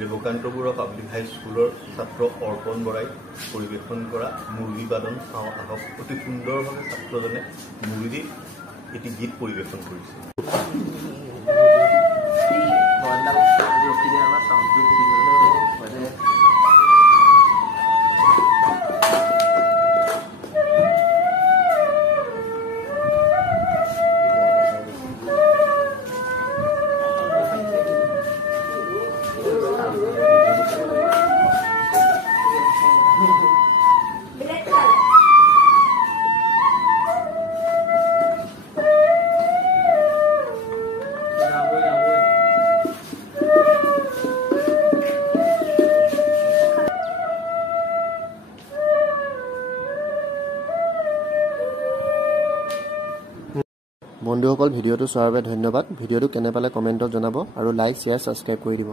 ৰেবকান্তপুৰ public হাইস্কুলৰ ছাত্ৰ অৰ্পণ বৰাই পৰিৱেশন কৰা মুৰ্গী বাদন চাওঁ আহক। অতি সুন্দৰভাৱে ছাত্ৰজনে মুৰ্গী এটি গীত পৰিৱেশন কৰিছে। বন্ধুসকল ভিডিঅ'টো চোৱাৰ বাবে ধন্যবাদ। ভিডিঅ'টো কেনে পালে কমেণ্টত জনাব আৰু লাইক, শ্বেয়াৰ, ছাবস্ক্ৰাইব কৰি দিব।